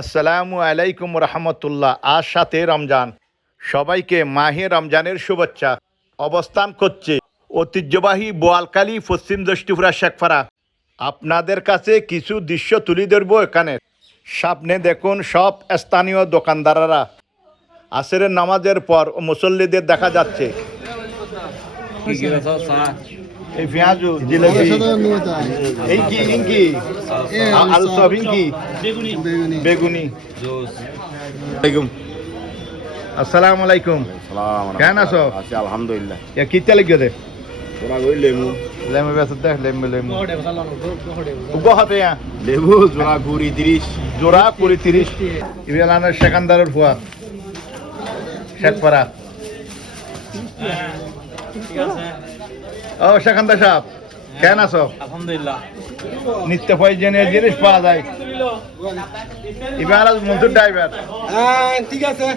আসসালামু আলাইকুম রহমতুল্লাহ। আজ 7 রমজান। সবাইকে মাহে রমজানের শুভেচ্ছা। অবস্থান করছে ঐতিহ্যবাহী বোয়ালখালী পশ্চিম দষ্টিপুরা শেখপাড়া। আপনাদের কাছে কিছু দৃশ্য তুলে ধরব। এখানে সামনে দেখুন সব স্থানীয় দোকানদাররা। আসরের নামাজের পর মুসল্লিদের দেখা যাচ্ছে। এই পেঁয়াজু জিলেবি এই কি ইনকি আলু সব ইনকি বেগুনি। আসসালামু আলাইকুম। কেন আছো? আলহামদুলিল্লাহ। কি তেল গেছে? লেবু লেমু বেসত দেখ লেমু লেমু গহতে লেবু জোড়া 20-30 জোড়া 20-30 ইবেলানের সেকান্দারের ফুয়া শেখপাড়া। ও সেকান্দার সাহেব কেন আছো? আলহামদুলিল্লাহ। নিত্য প্রয়োজনীয় জিনিস পাওয়া যায়। এবার মজুর ড্রাইভার। ঠিক আছে।